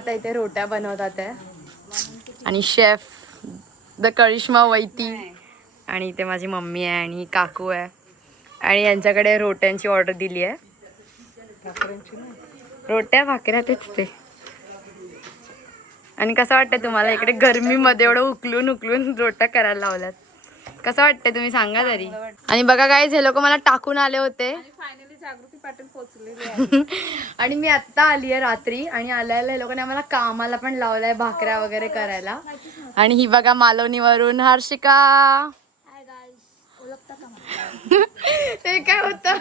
आता इथे रोट्या बनवतात आहे आणि शेफ द करिश्मा वैती आणि इथे माझी मम्मी आहे आणि काकू आहे आणि यांच्याकडे रोट्यांची ऑर्डर दिली आहे. रोट्या भाकऱ्या तेच ते. आणि कसं वाटतंय तुम्हाला इकडे गरमीमध्ये एवढं उकलून उकलून रोट्या करायला लावल्यात? कसं वाटतंय तुम्ही सांगा तरी. आणि बघा गाईज हे लोक मला टाकून आले होते जागृती पाटील पोहोचलेली आणि मी आत्ता आली आहे रात्री आणि आल्याला हे लोकांनी आम्हाला कामाला पण लावलंय भाकऱ्या वगैरे करायला. आणि ही बघा मालवणीवरून हर्षिका. ते काय होतं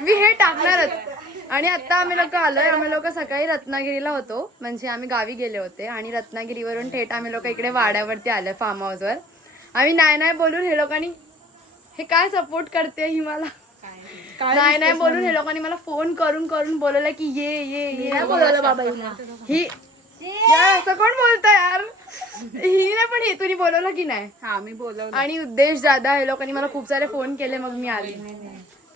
मी हे टाकणारच. आणि आता आम्ही लोक आलोय. आम्ही लोक सकाळी रत्नागिरीला होतो म्हणजे आम्ही गावी गेले होते आणि रत्नागिरीवरून थेट आम्ही लोक इकडे वाड्यावरती आलोय फार्म हाऊसवर. आम्ही नाही बोलून हे लोकांनी हे काय सपोर्ट करते ही मला नाही बोलून हे लोकांनी मला फोन करून करून बोलवलं की ये बोलवलं बाबा ही यार असं कोण बोलतं यार. ही नाही पण हे तुम्ही बोलवलं की नाही? हा मी बोलवलं. आणि उद्देश दादा हे लोकांनी मला खूप सारे फोन केले मग मी आली.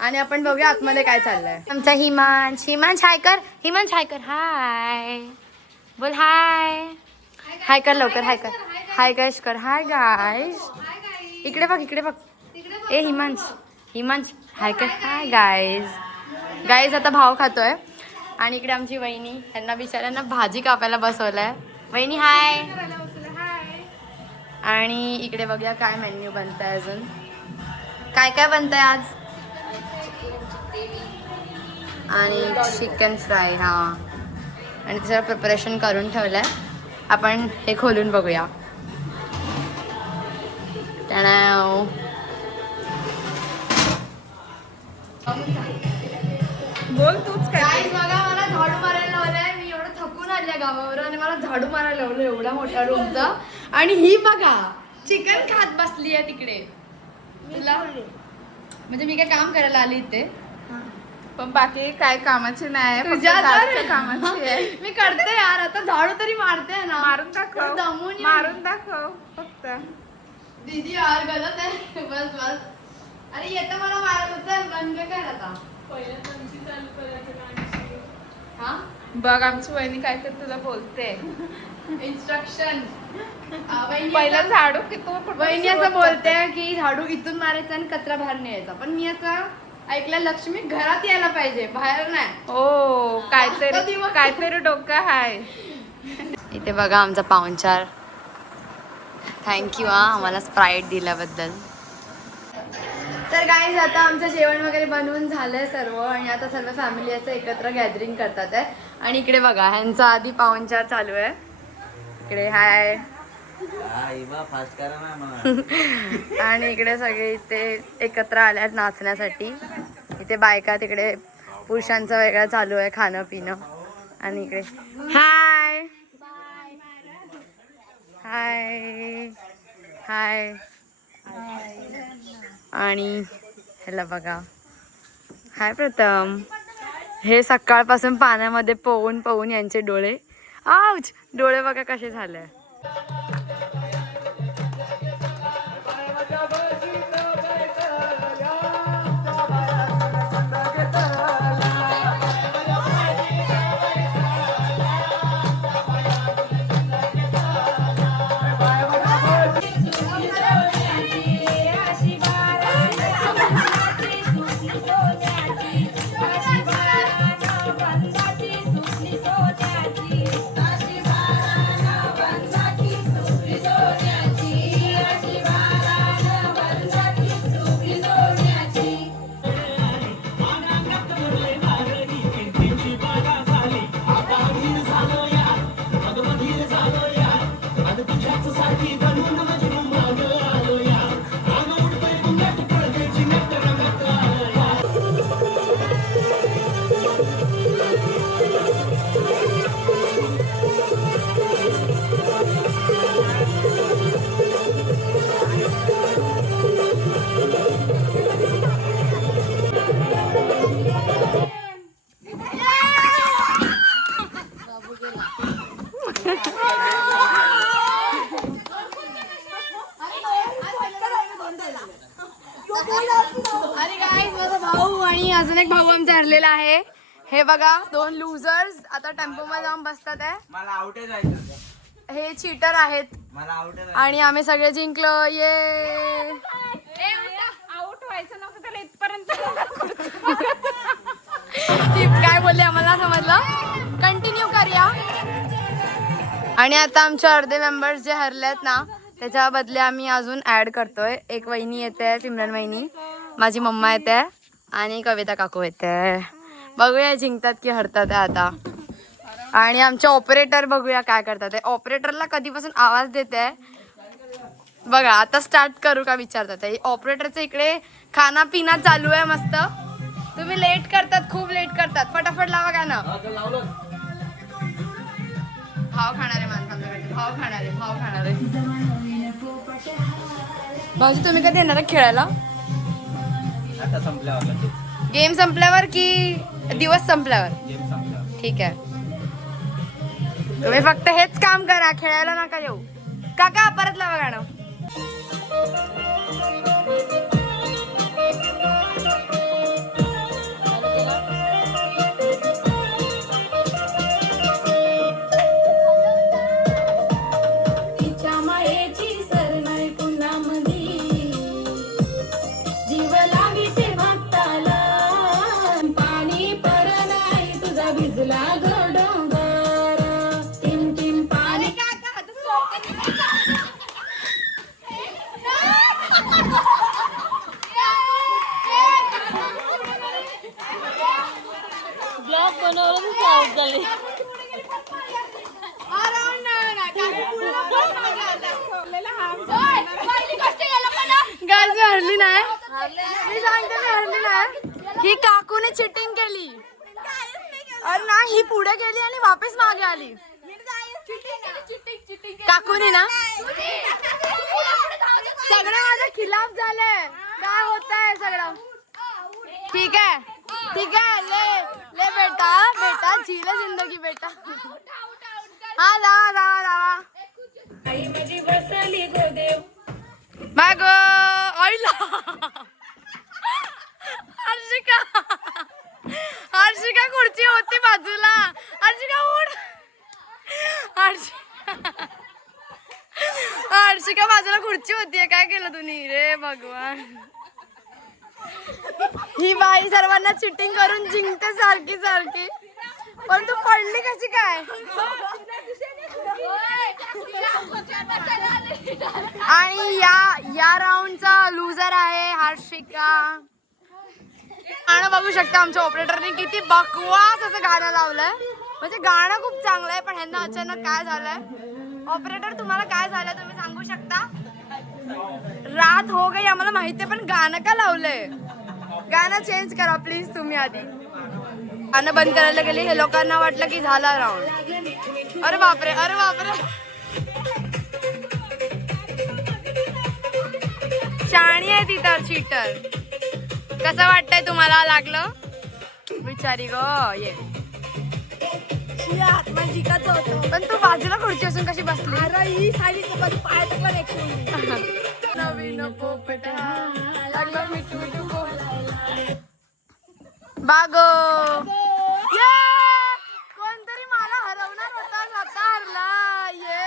आणि आपण बघूया आतमध्ये काय चाललंय. आमचा हिमांश हाय कर. हिमांश हाय कर. हाय बोल. हाय हाय कर लवकर. हाय कर. हाय गाइस कर. Hi guys. इकडे बघ. ए हिमांश हाय कर. हाय गाइस आता भाव खातोय. आणि इकडे आमची वहिनी यांना बिचाऱ्यांना भाजी कापायला बसवलंय. वहिनी हाय. आणि इकडे बघूया काय मेन्यू बनतंय अजून. काय बनतंय आज. आणि चिकन फ्राय. हा आणि त्याचं प्रिपरेशन करून ठेवलंय. आपण हे खोलून बघूया. बोल तूच काय. मला झाडू मारायला लावलंय. मी एवढं थकून आले गावावर आणि मला झाडू मारायला लावलं एवढ्या मोठ्या रूमचा. आणि ही बघा चिकन खात बसली आहे तिकडे. तुला म्हणजे मी काय काम करायला आली इथे पण बाकी काय कामाची नाही. तुझ्या कामाची आहे. मी करते यार. आता झाडू तरी मारते ना. मारून दाखव. मारून दाखव फक्त. दीदी यार गलत आहे. बस अरे येतं मला मारायला. बंद कर आता. हा बघ आमची वहिनी काय तर तुला बोलते. इन्स्ट्रक्शन. पहिला झाडू की तू वहिनी असं बोलते की झाडू इथून मारायचा आणि कचरा बाहेर न्यायचा. पण मी असं ऐकलं लक्ष्मी घरात यायला पाहिजे बाहेर नाही. हो काहीतरी डोकं हाय. इथे बघा आमचा पाहुणचार. थँक्यू आम्हाला स्प्राईट दिल्याबद्दल. तर गाईज आता आमचं जेवण वगैरे बनवून झालंय सर्व आणि आता सर्व फॅमिली असं एकत्र गॅदरिंग करतात आहे. आणि इकडे बघा ह्यांचा आधी पाहुणचार चालू आहे. इकडे हाय. आणि इकडे सगळे इथे एकत्र आले आहेत नाचण्यासाठी. इथे बायका तिकडे पुरुषांचं वेगळं चालू आहे खाणं पिणं. आणि इकडे हाय आणि ह्याला बघा. हाय प्रथम. हे सकाळपासून पाण्यामध्ये पोहून यांचे डोळे डोळे बघा कसे झाले. आणि गाईज माझा भाऊ आणि अजून एक भाऊ आमचा हरलेला आहे. हे बघा 2 लुझर्स आता टेम्पो मध्ये जाऊन बसतात आहे. मला आउटे जायचं. हे चीटर आहेत मला आउटे आणि आम्ही सगळे जिंकलो. ये आउट व्हायचं नव्हतं त्याला इथपर्यंत. काय बोलले आम्हाला समजलं. कंटिन्यू करूया. आणि आता आमचे अर्धे मेंबर्स जे हरलेत ना त्याच्या बदले आम्ही अजून ऍड करतोय. एक वहिनी येते, सिमरन वहिनी, माझी मम्मा येते आणि कविता काकू येते. बघूया जिंकतात की हरतात आता. आणि आमचे ऑपरेटर बघूया काय करतात. ऑपरेटरला कधीपासून आवाज देते बघा. आता स्टार्ट करू का विचारतात. ऑपरेटरचं इकडे खाना पिना चालू आहे मस्त. तुम्ही लेट करतात, खूप लेट करतात. फटाफट लावा गाणं. भाव खाणारे माणसांकडे भाव खाणारे. भाऊजी तुम्ही कधी येणार खेळायला. आता संपल्यावर गेम संपल्यावर की दिवस संपल्यावर. गेम संपल्यावर. ठीक आहे. तुम्ही फक्त हेच काम करा, खेळायला नका येऊ. काका परत लावा गाणं. हरली नाही. मी सांगते मी हरली नाही. ही काकूने चिटिंग केली. अरे ना ही पुढे गेली आणि वापस मागे आली. काकूने ना सगळं माझ्या खिलाफ झालंय. काय होत आहे सगळं. ठीक आहे ठीक आहे. ले ले बेटा झीले जिंदगी बेटा. हा जावा जावा जावा. माग आईला हर्षिका खुर्ची होती बाजूला. हर्षिका उठ. हर्षिका बाजूला खुर्ची होती. काय केलं तुम्ही रे भगवान. ही बाई सर्वांना चिटिंग करून जिंकते सारखी सारखी. पण तू पडली कशी काय. आणि या राऊंडचा लुझर आहे हर्षिका. गाणं बघू शकता आमच्या ऑपरेटरने किती बकवास असं गाणं लावलंय. म्हणजे गाणं खूप चांगलं आहे पण ह्यांना अचानक काय झालंय. ऑपरेटर तुम्हाला काय झालंय तुम्ही सांगू शकता. रात हो गई आम्हाला माहिती आहे पण गाणं का लावलंय. गाणं चेंज करा प्लीज तुम्ही आधी. गाणं बंद करायला गेली हे लोकांना वाटलं की झाला राऊंड. अरे बापरे अरे बापरे. शाणी आहे ती तर चीटर. कसं वाटतंय तुम्हाला लागलं बिचारी ग. ये पण तू बाजूला खुर्ची असून कशी बसली. नवीन लागलं मिठू मिठू बाग. कोणतरी मला हरवणार होता स्वतः हरला. ये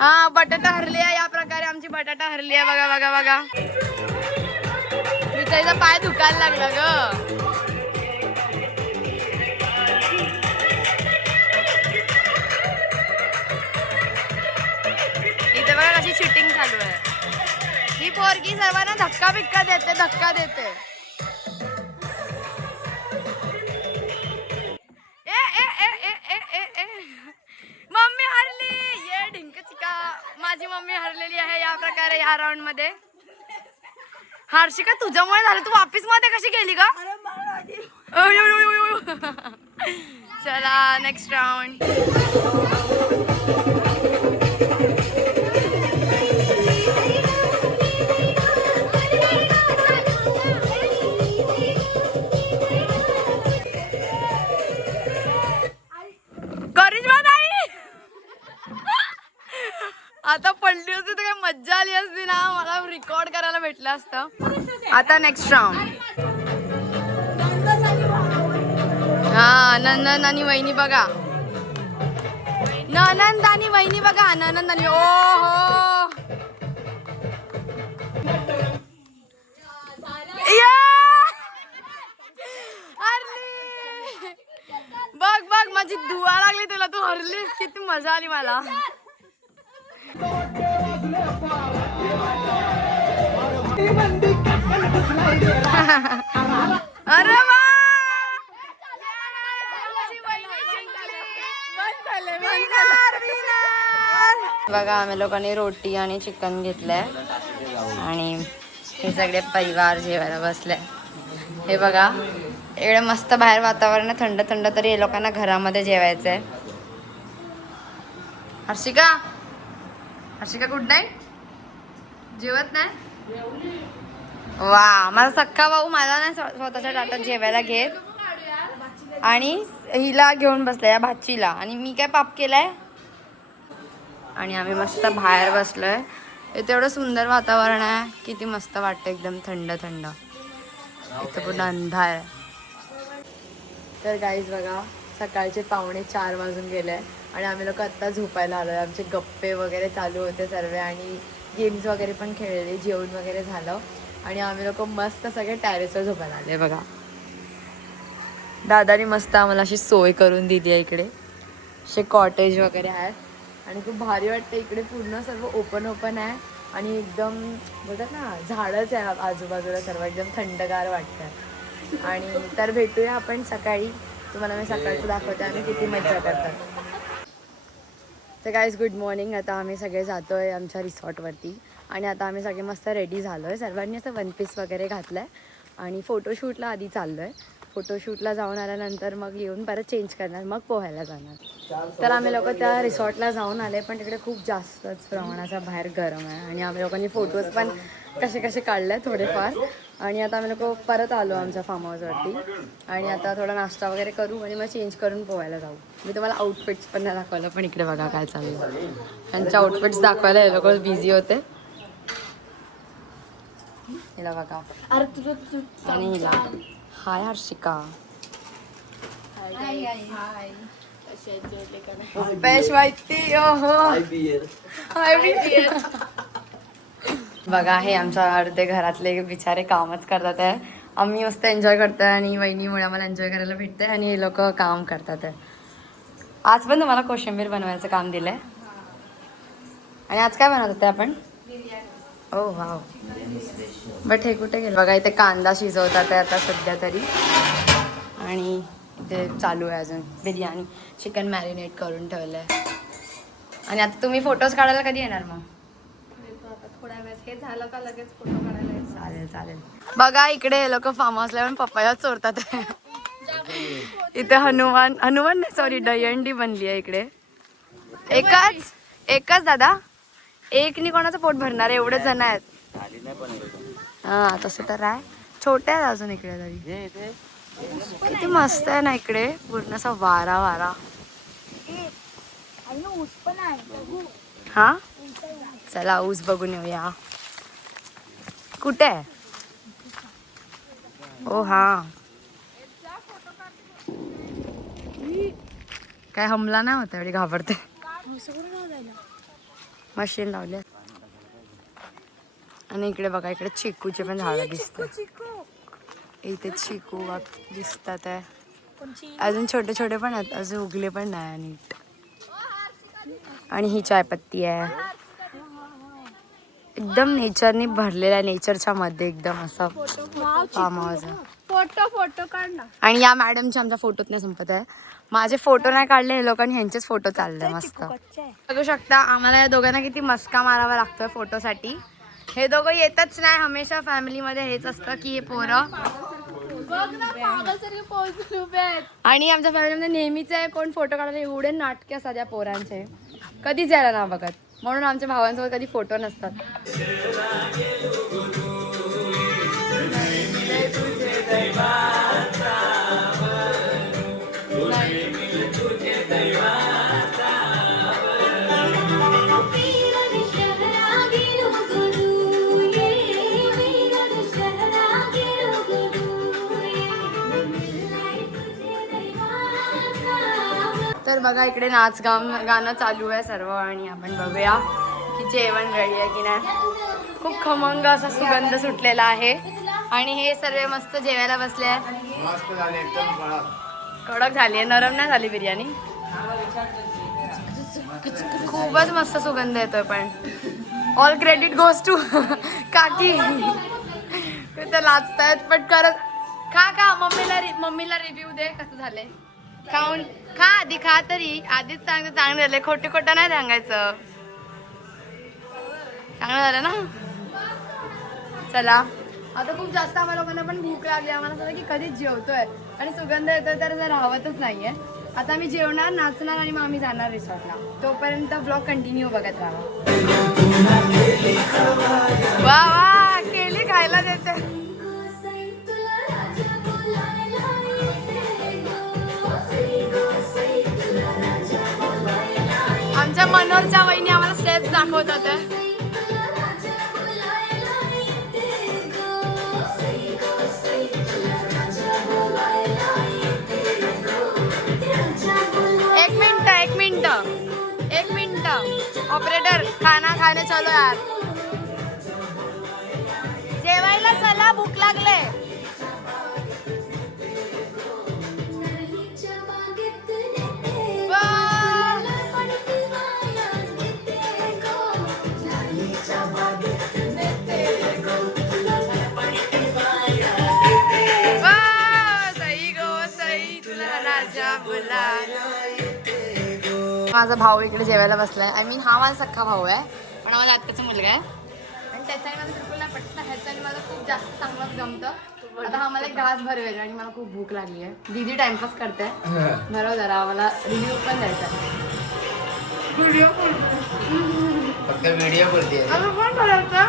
हा बटाटा हरली आहे. या प्रकारे आमची बटाटा हरली आहे. बघा बघा बघा. बिचारीचा पाय दुखायला लागला ग. इथे बघा कशी शूटिंग चालू आहे. ही पोरगी सर्वांना धक्का बिक्का देते धक्का देते. ए ए ए ए ए ए ए मम्मी हरली. ये ढिंक चिका माझी मम्मी हरलेली आहे या प्रकारे या राऊंड मध्ये. हर्षिका तुझ्यामुळे झालं. तू वापिस मध्ये कशी गेली का. चला नेक्स्ट राऊंड. आता पडली असती तर काय मज्जा आली असती ना. मला रेकॉर्ड करायला भेटलं असतं. आता नेक्स्ट राऊंड. हा नंदन आणि वहिनी बघा. ननंद आणि वहिनी बघा. ननंद आणि ओ हो. बघ बघ माझी दुआ लागली तुला. तू हरलीस. किती मजा आली मला. अरे वा. बघा आम्ही लोकांनी रोटी आणि चिकन घेतलंय आणि हे सगळे परिवार जेवायला बसले. हे बघा एवढं मस्त बाहेर वातावरण आहे, थंड थंड, तरी हे लोकांना घरामध्ये जेवायचंय. Harshika, Harshika good night. जेवत नाही. वा माझा सख्खा भाऊ मला नाही स्वतःच्या ताटात जेवायला घेत आणि हिला घेऊन बसलाय या भाचीला. आणि मी काय पाप केलाय. आणि आम्ही मस्त बाहेर बसलोय. इथे एवढं सुंदर वातावरण आहे. किती मस्त वाटतं. एकदम थंड थंड. इथं पूर्ण अंधार आहे. तर गाईज बघा सकाळचे 3:45 वाजून गेले आणि आम्ही लोक आत्ता झोपायला आलो. आमचे गप्पे वगैरे चालू होते सर्व आणि गेम्स वगैरे पण खेळले. जेवण वगैरे झालं आणि आम्ही लोक मस्त सगळे टॅरेसवर झोपायला आले. बघा दादानी मस्त आम्हाला अशी सोय करून दिली आहे. इकडे असे कॉटेज वगैरे आहेत आणि खूप भारी वाटतं. इकडे पूर्ण सर्व ओपन ओपन आहे आणि एकदम बोलतात ना झाडच आहे आजूबाजूला सर्व. एकदम थंडगार वाटतं. आणि तर भेटूया आपण सकाळी. तुम्हाला मी सकाळचं दाखवते आम्ही किती मजा करतात. तर गाईज गुड मॉर्निंग. आता आम्ही सगळे जातो आहे आमच्या रिसॉर्टवरती आणि आता आम्ही सगळे मस्त रेडी झालो आहे. सर्वांनी असं वन पीस वगैरे घातलं आहे आणि फोटोशूटला आधी चाललो आहे. फोटोशूटला जाऊन आल्यानंतर मग येऊन परत चेंज करणार, मग पोहायला जाणार. तर आम्ही लोक त्या रिसॉर्टला जाऊन आले पण तिकडे खूप जास्तच प्रमाणाचा बाहेर गरम आहे आणि आम्ही लोकांनी फोटोज पण कसे कसे काढले थोडेफार. आणि आता आम्ही लोक परत आलो आमच्या फार्म हाऊसवरती आणि आता थोडा नाश्ता वगैरे करू आणि मग चेंज करून पोहायला जाऊ. मी तुम्हाला आउटफिट्स पण नाही दाखवलं पण इकडे बघा काय चाललं. त्यांचे आउटफिट्स दाखवायला हे लोक बिझी होते. हिला बघा आणि हिला. हाय हर्षिका. बघा हे आमच्या अर्धे घरातले बिचारे कामच करतात आहे. आम्ही मस्त एन्जॉय करतोय आणि वहिनीमुळे आम्हाला एन्जॉय करायला भेटतंय आणि हे लोक काम करतात आहे. आज पण तुम्हाला कोशिंबीर बनवायचं काम दिलंय. आणि आज काय बनवत होते आपण. ओ वाव. बट हे कुठे गेलं. बघा इथे कांदा शिजवतात आहे आता सध्या तरी आणि इथे चालू आहे अजून बिर्याणी. चिकन मॅरिनेट करून ठेवलं आहे. आणि आता तुम्ही फोटोज काढायला कधी येणार मग. थोड्या वेळात हे झालं का लगेच फोटो काढायला. चालेल चालेल. बघा इकडे हे लोक फार्म हाऊसला पण पपया चोरतात. इथे हनुमान नाही सॉरी दहीहंडी बनली आहे इकडे. एकच दादा एकनी कोणाचं पोट भरणार. एवढे जण आहेत. हा तसं तर आहे. छोटे आहेत अजून इकडे तरी. किती मस्त आहे ना इकडे. पूर्ण असा वारा वारा. हा चला ऊस बघून येऊया. कुठे आहे. ओ हा काय हमला नाही होता. एवढी घाबरते. मशीन लावले. आणि इकडे बघा इकडे चिकूचे पण झाडं दिसतात. इथे चिकू दिसतात आहे. अजून छोटे छोटे पण आहेत. अजून उगले पण नाही नीट. आणि ही चायपत्ती आहे. एकदम नेचरनी भरलेला आहे. नेचरच्या मध्ये एकदम असा फार्म हाऊस आहे. फोटो काढ ना. आणि या मॅडमचे आमचा फोटोच नाही संपत आहे. माझे फोटो नाही काढले हे लोकांनी. ह्यांचेच फोटो चालले मस्त. बघू शकता आम्हाला या दोघांना किती मस्का मारावा लागतोय फोटोसाठी. हे दोघं येतच नाही. हमेशा फॅमिलीमध्ये हेच असतं की हे पोरं. आणि आमच्या फॅमिलीमध्ये नेहमीच आहे कोण फोटो काढायला. एवढे नाटके असतात या पोरांचे. कधीच यायला ना बघत. म्हणून आमच्या भावांसोबत कधी फोटो नसतात. तर बघा इकडे नाच गाणं चालू आहे सर्व आणि आपण बघूया की जेवण रेडी आहे की नाही. खूप खमंग असा सुगंध सुटलेला आहे आणि हे सर्व मस्त जेवायला बसले आहेत. मस्त झाले एकदम कडक झाली आहे, नरम नाही झाली बिर्याणी. खूपच मस्त सुगंध येतोय पण ऑल क्रेडिट गोज टू काकी. ते लाजतायत पण करत खा मम्मीला रिव्ह्यू दे कसं झाले. खाऊन खा आधी, खा तरी आधीच चांगलं झालं. खोटं नाही सांगायचं. चांगलं झालं ना. चला आता खूप जास्त आम्हाला लोकांना पण भूक लागली. आम्हाला असं की कधीच जेवतोय आणि सुगंध येतोय तर राहवतच नाहीये. आता आम्ही जेवणार, नाचणार आणि मग आम्ही जाणार रिसॉर्टला. तोपर्यंत ब्लॉग कंटिन्यू बघत राहा. वा वा केली खायला देते. आमच्या मनोरच्या वहिनी आम्हाला स्टेप्स दाखवतात. एक मिनट ऑपरेटर खाना खाने चलो यार. जेवायला चला, भूक लागले. माझा भाऊ इकडे जेवायला बसलाय. आय मीन हा माझा सख्खा भाऊ आहे पण माझा आत्याचा मुलगा आहे आणि त्याच्याने मला बिलकुल नाही पटत. ह्याच्याने मला खूप जास्त चांगलं जमतं. आता हा मला एक घास भरवेल आणि मला खूप भूक लागली आहे. दीदी टाइमपास करते. बरोबर जरा मला रिव्ह्यू पण द्यायचा आहे. फक्त व्हिडिओ करते. अजून पण करायचं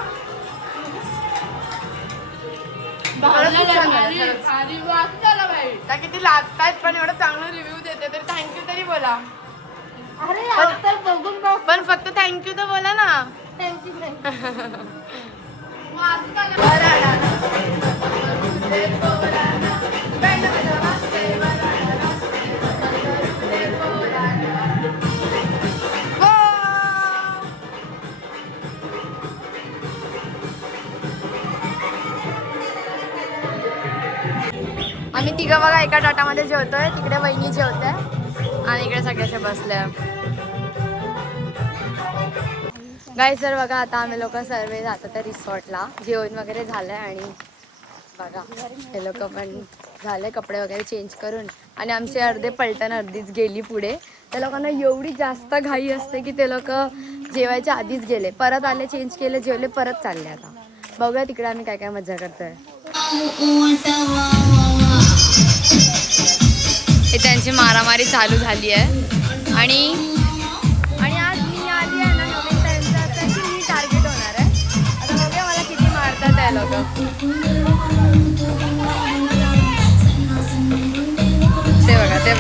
त्या किती लाजतायत पण एवढं चांगलं रिव्ह्यू देते तर थँक्यू तरी बोला. पण फक्त थँक्यू तर बोला ना. आम्ही तिघं बघा एका टाटामध्ये जेवतोय. तिकडे वहिनी जेवतोय आणि इकडे सगळ्याचे बसले. गाईस सर बघा आता आम्ही लोक सर्व जातो त्या रिसॉर्टला. जेवण वगैरे झालंय आणि बघा हे लोक पण झाले कपडे वगैरे चेंज करून आणि आमचे अर्धे पलटण अर्धीच गेली पुढे. त्या लोकांना एवढी जास्त घाई असते की ते लोक जेवायच्या आधीच गेले, परत आले, चेंज केले, जेवले, परत चालले. आता बघूया तिकडे आम्ही काय काय मजा करतोय. हे त्यांची मारामारी चालू झाली आहे आणि आज मी आली आहे ना नवीन त्यांची मी टार्गेट होणार आहे. आता बघूया मला किती मारतात आहे लोक. ते बघा ते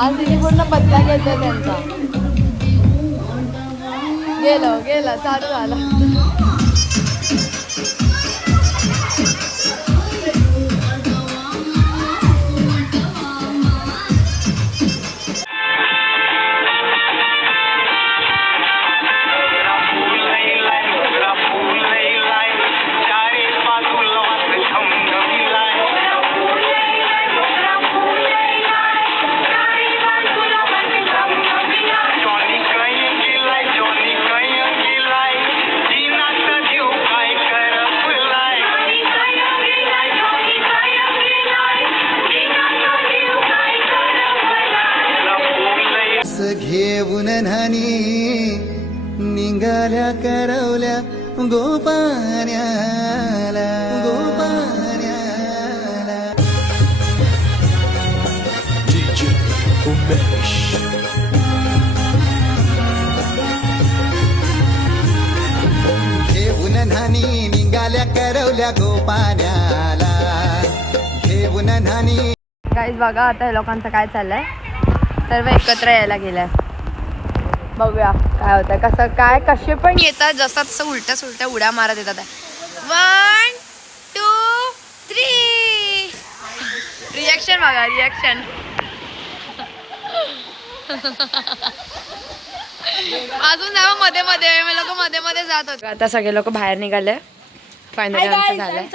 आज तिथे पूर्ण बदला घेतोय त्यांचा. गेलं चालू झालं. घेऊन न्हाणी निघाल्या करवल्या गोपाण्याला घेऊन न्हाणी निघाल्या करवल्या गोपाण्याला घेऊन न्हाणी. गाईज बघा आता हे लोकांचं काय चाललंय. सर्व एकत्र यायला गेलाय. बघूया काय होतं कसं काय. कसे पण येतात जसं तसं उलट्या सुलट्या उड्या मारत येतात. 1 2 3 रिॲक्शन बघा रिॲक्शन. अजून जावं मध्ये मध्ये मी लोक मध्ये मध्ये जात होते. आता सगळे लोक बाहेर निघाले. फायनली आमचं झालंय.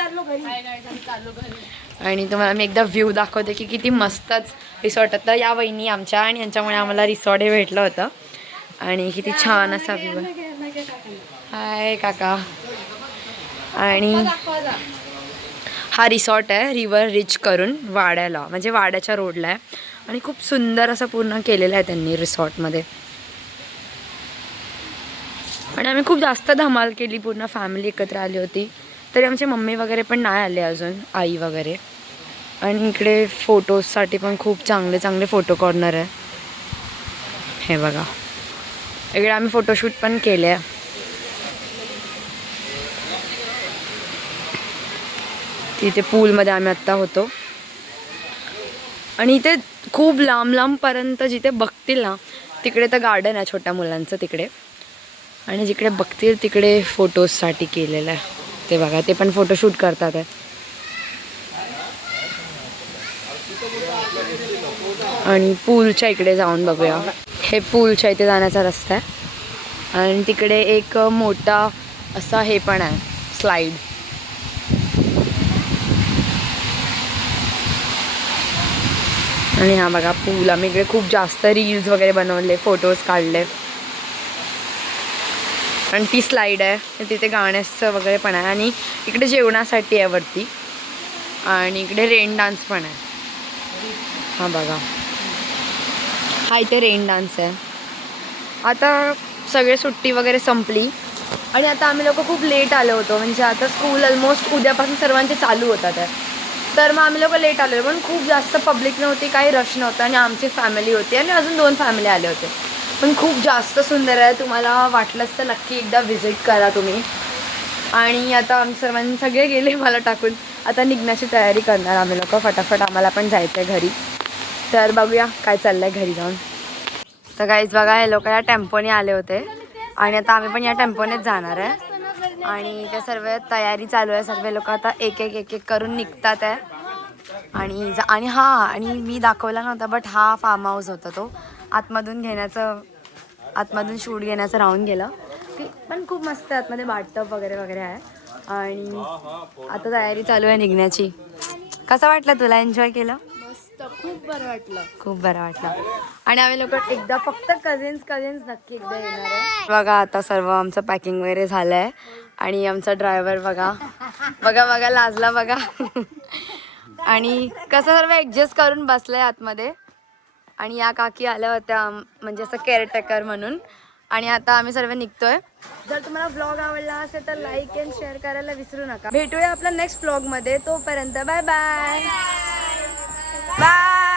आणि तुम्हाला मी एकदा व्ह्यू दाखवते की किती मस्तच रिसॉर्ट होतं. या वहिनी आमच्या आणि यांच्यामुळे आम्हाला रिसॉर्ट हे भेटलं होतं. आणि किती छान असा व्ह्यू आहे. हाय काका. आणि हा रिसॉर्ट आहे रिव्हर रिच करून वाड्याला, म्हणजे वाड्याच्या रोडला आहे. आणि खूप सुंदर असं पूर्ण केलेलं आहे त्यांनी रिसॉर्टमध्ये. आणि आम्ही खूप जास्त धमाल केली. पूर्ण फॅमिली एकत्र आली होती. तरी आमची मम्मी वगैरे पण नाही आले अजून, आई वगैरे. आणि इकडे फोटोजसाठी पण खूप चांगले चांगले फोटो कॉर्नर आहे. हे बघा इकडे आम्ही फोटोशूट पण केले आहे. तिथे पूलमध्ये आम्ही आत्ता होतो. आणि इथे खूप लांब लांबपर्यंत जिथे बघतील ना तिकडे तर गार्डन आहे छोट्या मुलांचं तिकडे. आणि जिकडे बघतील तिकडे फोटोजसाठी केलेलं आहे. ते बघा ते पण फोटोशूट करतात आहे. आणि पूलच्या इकडे जाऊन बघूया. हे पूलच्या इथे जाण्याचा रस्ता आहे. आणि तिकडे एक मोठा असा हे पण आहे स्लाईड. आणि हा बघा पूल. आम्ही इकडे खूप जास्त रील्स वगैरे बनवले, फोटोज काढले. आणि ती स्लाईड आहे तिथे गाण्याचं वगैरे पण आहे. आणि इकडे जेवणासाठी आहे वरती. आणि इकडे रेन डान्स पण आहे. हा बघा हा इथे रेन डान्स आहे. आता सगळे सुट्टी वगैरे संपली. आणि आता आम्ही लोक खूप लेट आलो होतो. म्हणजे आता स्कूल ऑलमोस्ट उद्यापासून सर्वांचे चालू होतात आहे. तर मग आम्ही लोक लेट आलो. पण खूप जास्त पब्लिक नव्हती, काही रश नव्हतं. आणि आमची फॅमिली होती आणि अजून 2 फॅमिली आले होते. पण खूप जास्त सुंदर आहे. तुम्हाला वाटलंच तर नक्की एकदा व्हिजिट करा तुम्ही. आणि आता आम्ही सर्वांनी सगळे गेले मला टाकून. आता निघण्याची तयारी करणार आम्ही लोक फटाफट. आम्हाला पण जायचं आहे घरी. तर बघूया काय चाललं आहे घरी जाऊन. तर काहीच बघा हे लोक या टेम्पोने आले होते. आणि आता आम्ही पण या टेम्पोनेच जाणार आहे. आणि त्या सर्व तयारी चालू आहे. सर्व लोक आता एक एक एक एक करून निघतात आहे. आणि आणि मी दाखवला नव्हता बट हा फार्म हाऊस होता. तो आतमधून शूट घेण्याचं राहून गेलं. ते पण खूप मस्त आहे. आतमध्ये बाथटब वगैरे वगैरे आहे. आणि आता तयारी चालू आहे निघण्याची. कसं वाटलं तुला? एन्जॉय केलं? मस्त, खूप बरं वाटलं. खूप बरं वाटलं. आणि आम्ही लोक एकदा फक्त कझिन्स नक्की एकदा येणार आहे. बघा आता सर्व आमचं पॅकिंग वगैरे झालं आहे. आणि आमचा ड्रायव्हर बघा लाजला बघा. आणि कसं सर्व ॲडजस्ट करून बसलं आहे आतमध्ये. आणि या काकी आल्या होत्या म्हणजे असं केअरटेकर म्हणून. आणि आता आम्ही सर्व निघतोय. जर तुम्हाला व्लॉग आवडला असेल तर लाईक अँड शेअर करायला विसरू नका. भेटूया आपल्या नेक्स्ट व्लॉगमध्ये. तोपर्यंत बाय बाय बाय.